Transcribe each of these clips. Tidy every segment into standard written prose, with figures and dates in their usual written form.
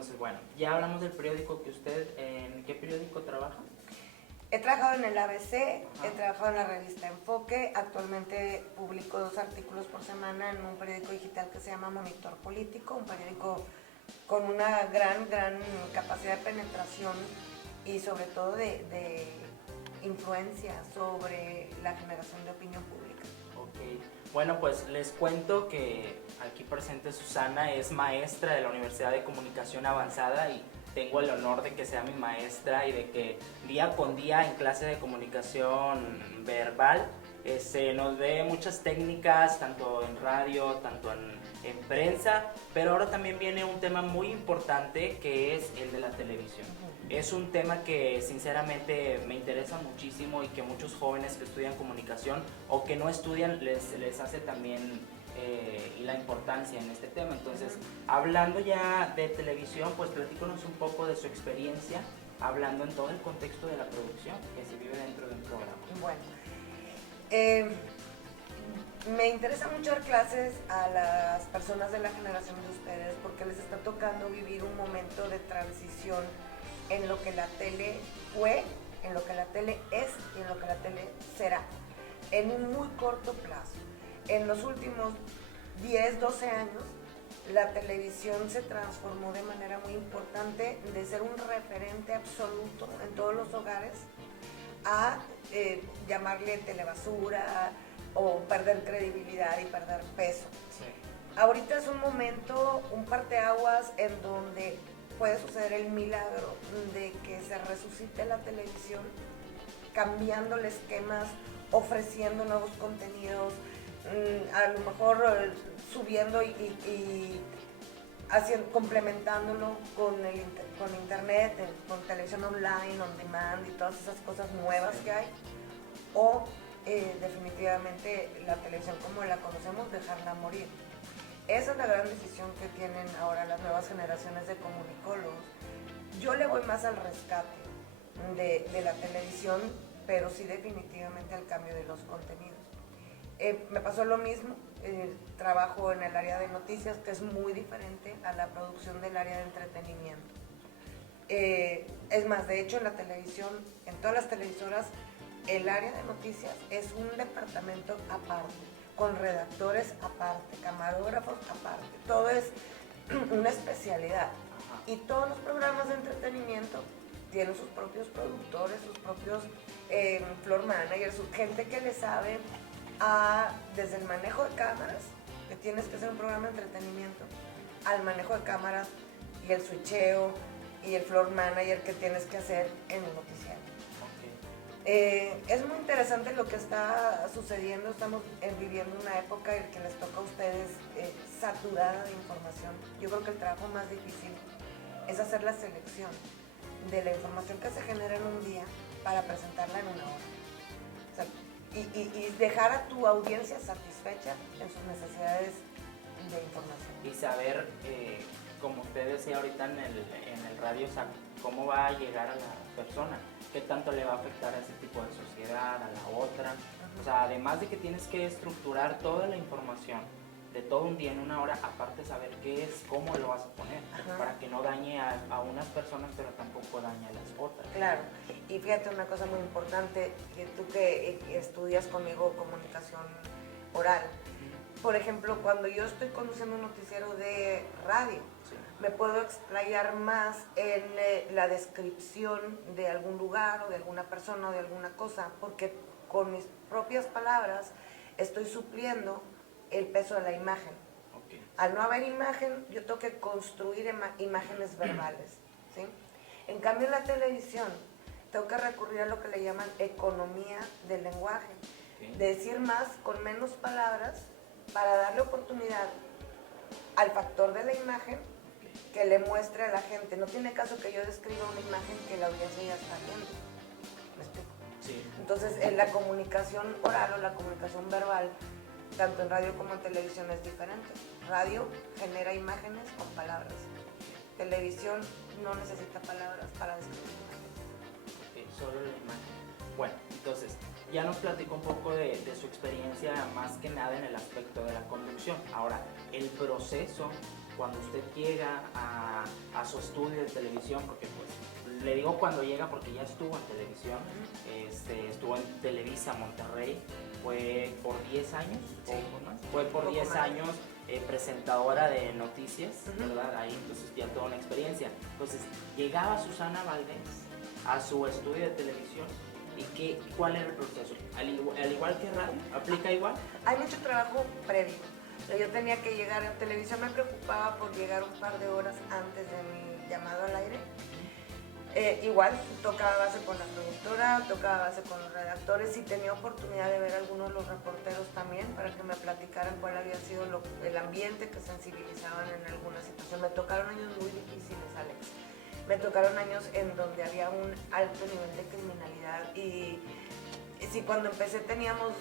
Entonces, bueno, ya hablamos del periódico que usted, ¿en qué periódico trabaja? He trabajado en el ABC, Ajá. he trabajado en la revista Enfoque, actualmente publico 2 artículos por semana en un periódico digital que se llama Monitor Político, un periódico con una gran capacidad de penetración y sobre todo de influencia sobre la generación de opinión pública. Ok, bueno, pues les cuento que aquí presente Susana es maestra de la Universidad de Comunicación Avanzada y tengo el honor de que sea mi maestra y de que día con día en clase de comunicación verbal se nos ve muchas técnicas, tanto en radio, tanto en prensa, pero ahora también viene un tema muy importante que es el de la televisión. Es un tema que sinceramente me interesa muchísimo y que muchos jóvenes que estudian comunicación o que no estudian les hace también y la importancia en este tema. Entonces, hablando ya de televisión, pues platícanos un poco de su experiencia, hablando en todo el contexto de la producción que se vive dentro de un programa. Bueno, me interesa mucho dar clases a las personas de la generación de ustedes porque les está tocando vivir un momento de transición en lo que la tele fue, en lo que la tele es y en lo que la tele será, en un muy corto plazo. En los últimos 10, 12 años, la televisión se transformó de manera muy importante de ser un referente absoluto en todos los hogares a llamarle telebasura o perder credibilidad y perder peso. Sí. Ahorita es un momento, un parteaguas en donde puede suceder el milagro de que se resucite la televisión cambiándole esquemas, ofreciendo nuevos contenidos, a lo mejor subiendo y complementándolo con internet, con televisión online, on demand y todas esas cosas nuevas que hay, o definitivamente la televisión como la conocemos, dejarla morir. Esa es la gran decisión que tienen ahora las nuevas generaciones de comunicólogos. Yo le voy más al rescate de la televisión, pero sí definitivamente al cambio de los contenidos. Me pasó lo mismo, trabajo en el área de noticias, que es muy diferente a la producción del área de entretenimiento. Es más, de hecho en la televisión, en todas las televisoras, el área de noticias es un departamento aparte, con redactores aparte, camarógrafos aparte, todo es una especialidad. Y todos los programas de entretenimiento tienen sus propios productores, sus propios floor managers, su gente que le sabe desde el manejo de cámaras, que tienes que hacer un programa de entretenimiento, al manejo de cámaras y el switcheo y el floor manager que tienes que hacer en un noticiario. Es muy interesante lo que está sucediendo. Estamos viviendo una época en que les toca a ustedes saturada de información. Yo creo que el trabajo más difícil es hacer la selección de la información que se genera en un día para presentarla en una hora. O sea, y dejar a tu audiencia satisfecha en sus necesidades de información. Y saber, como usted decía ahorita en el radio, o sea, cómo va a llegar a la persona, qué tanto le va a afectar a ese tipo de sociedad, a la otra. O sea, además de que tienes que estructurar toda la información de todo un día en una hora, aparte saber qué es, cómo lo vas a poner, para que no dañe a unas personas, pero tampoco dañe a las otras. Claro, y fíjate una cosa muy importante, que tú que estudias conmigo comunicación oral, por ejemplo, cuando yo estoy conduciendo un noticiero de radio, sí, me puedo explayar más en la descripción de algún lugar o de alguna persona o de alguna cosa, porque con mis propias palabras estoy supliendo el peso de la imagen. Okay. Al no haber imagen, yo tengo que construir imágenes verbales, ¿sí? En cambio, en la televisión, tengo que recurrir a lo que le llaman economía del lenguaje, okay, de decir más con menos palabras para darle oportunidad al factor de la imagen que le muestre a la gente. No tiene caso que yo describa una imagen que la audiencia ya está viendo. ¿Me explico? Sí. Entonces, en la comunicación oral o la comunicación verbal, tanto en radio como en televisión, es diferente. Radio genera imágenes con palabras. Televisión no necesita palabras para describir imágenes. Okay, solo la imagen. Bueno, entonces, ya nos platicó un poco de su experiencia, más que nada en el aspecto de la conducción. Ahora, el proceso, cuando usted llega a a su estudio de televisión, porque pues le digo cuando llega porque ya estuvo en televisión, estuvo en Televisa Monterrey, fue por 10 años, Sí. fue por 10 años presentadora de noticias, Uh-huh. ¿verdad? Ahí entonces ya toda una experiencia. Entonces llegaba Susana Valdés a su estudio de televisión y ¿cuál era el proceso? Al igual que radio, ¿aplica igual? Hay mucho trabajo previo. O sea, yo tenía que llegar a televisión, me preocupaba por llegar un par de horas antes de mi llamado al aire. Igual, tocaba base con la productora, tocaba base con los redactores y tenía oportunidad de ver a algunos de los reporteros también para que me platicaran cuál había sido el ambiente que sensibilizaban en alguna situación. Me tocaron años muy difíciles, Alex. Me tocaron años en donde había un alto nivel de criminalidad y si cuando empecé teníamos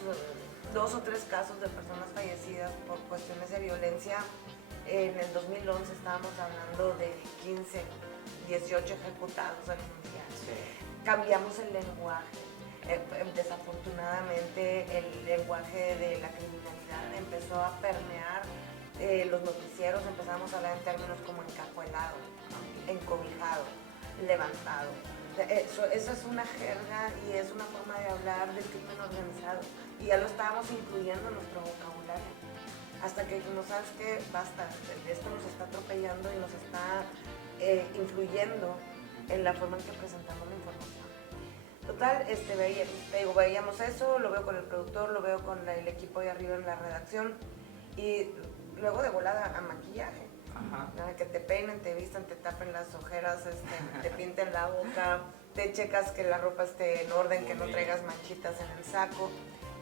2 o 3 casos de personas fallecidas por cuestiones de violencia, en el 2011 estábamos hablando de 15, 18 ejecutados en un día. Sí. Cambiamos el lenguaje. Desafortunadamente el lenguaje de la criminalidad empezó a permear los noticieros, empezamos a hablar en términos como encajuelado, encobijado, levantado. Eso es una jerga y es una forma de hablar del crimen organizado y ya lo estábamos incluyendo en nuestro vocabulario. Hasta que dijimos, ¿sabes qué? Basta, esto nos está atropellando y nos está influyendo en la forma en que presentamos la información. Total, veíamos eso, lo veo con el productor, lo veo con el equipo de arriba en la redacción y luego de volada a maquillaje. Ajá. Que te peinen, te vistan, te tapen las ojeras, te pinten la boca, te checas que la ropa esté en orden, que no traigas manchitas en el saco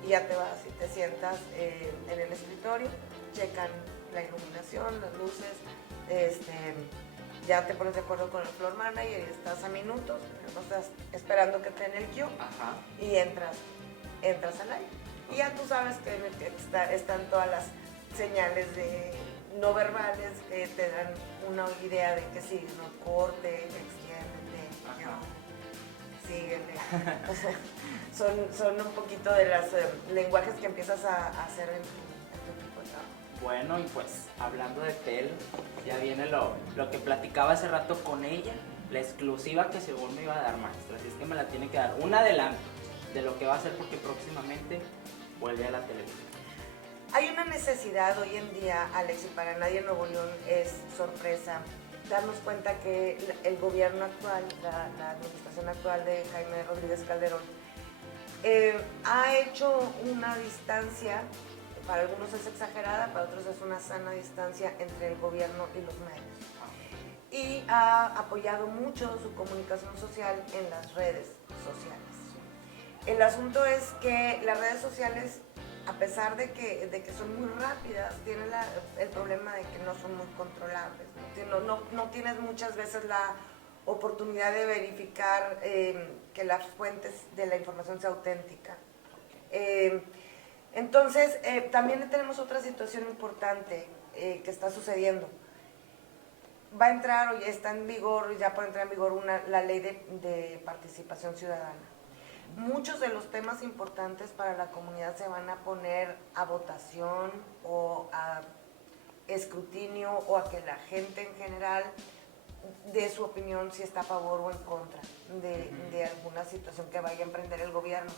y ya te vas y te sientas en el escritorio, checan la iluminación, las luces, ya te pones de acuerdo con el floor manager y estás a minutos, no estás esperando que te den el cue. Ajá. Y entras al aire. Y ya tú sabes que están todas las señales no verbales que te dan una idea de que sí, no corte, extiéndete, síguele. Son un poquito de los lenguajes que empiezas a hacer en tu equipo de trabajo. Bueno, y pues hablando de Tel, ya viene lo que platicaba hace rato con ella, la exclusiva que según me iba a dar maestra, así es que me la tiene que dar un adelanto de lo que va a hacer porque próximamente vuelve a la televisión. Hay una necesidad hoy en día, Alex, y para nadie en Nuevo León es sorpresa, darnos cuenta que el gobierno actual, la administración actual de Jaime Rodríguez Calderón, ha hecho una distancia, para algunos es exagerada, para otros es una sana distancia entre el gobierno y los medios. Y ha apoyado mucho su comunicación social en las redes sociales. El asunto es que las redes sociales, a pesar de que son muy rápidas, tienen el problema de que no son muy controlables. No tienes muchas veces la oportunidad de verificar que las fuentes de la información sea auténtica. Entonces, también tenemos otra situación importante que está sucediendo. Va a entrar o ya está en vigor, ya puede entrar en vigor la ley de participación ciudadana. Muchos de los temas importantes para la comunidad se van a poner a votación o a escrutinio o a que la gente en general dé su opinión si está a favor o en contra de alguna situación que vaya a emprender el gobierno.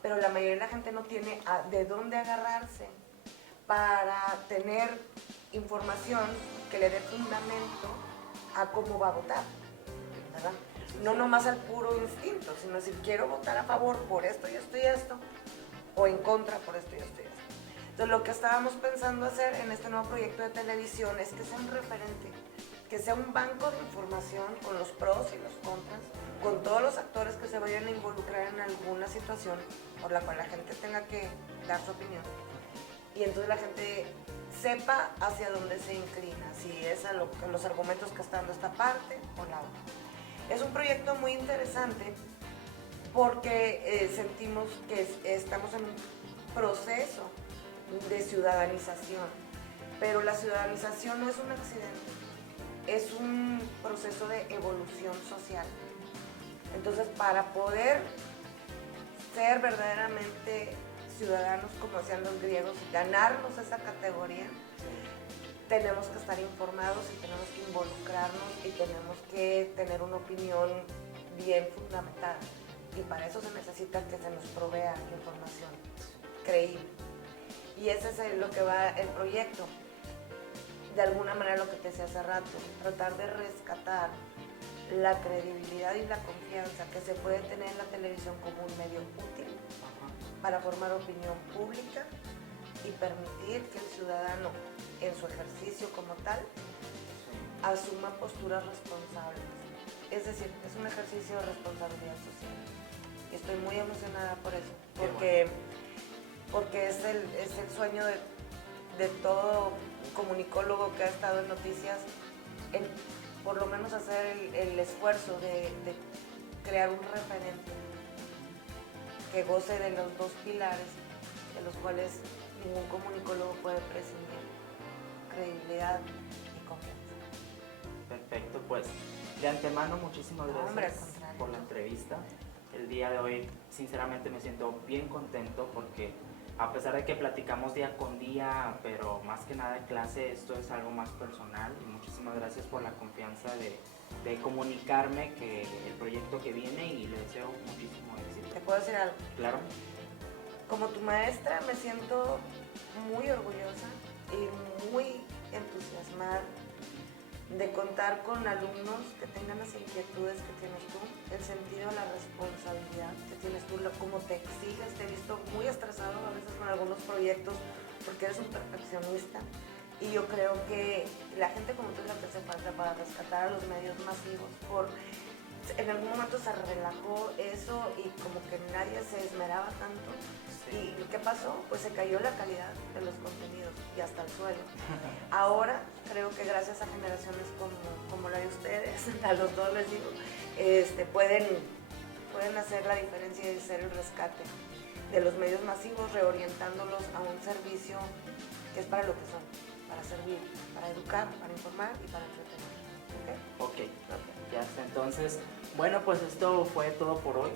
Pero la mayoría de la gente no tiene de dónde agarrarse para tener información que le dé fundamento a cómo va a votar, ¿verdad? No nomás al puro instinto, sino decir, quiero votar a favor por esto y esto y esto, o en contra por esto y esto y esto. Entonces, lo que estábamos pensando hacer en este nuevo proyecto de televisión es que sea un referente, que sea un banco de información con los pros y los contras, con todos los actores que se vayan a involucrar en alguna situación por la cual la gente tenga que dar su opinión. Y entonces la gente sepa hacia dónde se inclina, si es a los argumentos que está dando esta parte o la otra. Es un proyecto muy interesante porque sentimos que estamos en un proceso de ciudadanización, pero la ciudadanización no es un accidente, es un proceso de evolución social. Entonces, para poder ser verdaderamente ciudadanos, como hacían los griegos, ganarnos esa categoría, tenemos que estar informados y tenemos que involucrarnos y tenemos que tener una opinión bien fundamentada. Y para eso se necesita que se nos provea información creíble. Y ese es lo que va el proyecto. De alguna manera lo que te decía hace rato, tratar de rescatar la credibilidad y la confianza que se puede tener en la televisión como un medio útil para formar opinión pública y permitir que el ciudadano en su ejercicio como tal asuma posturas responsables. Es decir, es un ejercicio de responsabilidad social. Y estoy muy emocionada por eso, porque es el sueño de todo comunicólogo que ha estado en noticias, por lo menos hacer el esfuerzo de crear un referente que goce de los dos pilares de los cuales ningún comunicólogo puede prescindir: credibilidad y confianza. Perfecto, pues de antemano muchísimas gracias por la entrevista. El día de hoy sinceramente me siento bien contento porque a pesar de que platicamos día con día, pero más que nada en clase, esto es algo más personal, y muchísimas gracias por la confianza de comunicarme que el proyecto que viene, y le deseo muchísimo éxito. ¿Te puedo decir algo? Claro. Como tu maestra me siento muy orgullosa y muy entusiasmada de contar con alumnos que tengan las inquietudes que tienes tú, el sentido de la responsabilidad que tienes tú, cómo te exiges. Te he visto muy estresado a veces con algunos proyectos porque eres un perfeccionista, y yo creo que la gente como tú es la que hace falta para rescatar a los medios masivos. En algún momento se relajó eso y como que nadie se esmeraba tanto. ¿Y qué pasó? Pues se cayó la calidad de los contenidos y hasta el suelo. Ahora creo que gracias a generaciones como la de ustedes, a los dos les digo, pueden hacer la diferencia y hacer el rescate de los medios masivos, reorientándolos a un servicio que es para lo que son, para servir, para educar, para informar y para entretener. Ok, ya está. Entonces, bueno, pues esto fue todo por hoy.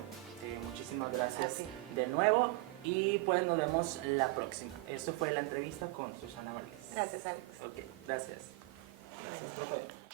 Muchísimas gracias de nuevo. Y pues nos vemos la próxima. Esto fue la entrevista con Susana Valdés. Gracias, Alex. Ok, gracias. Gracias, profe.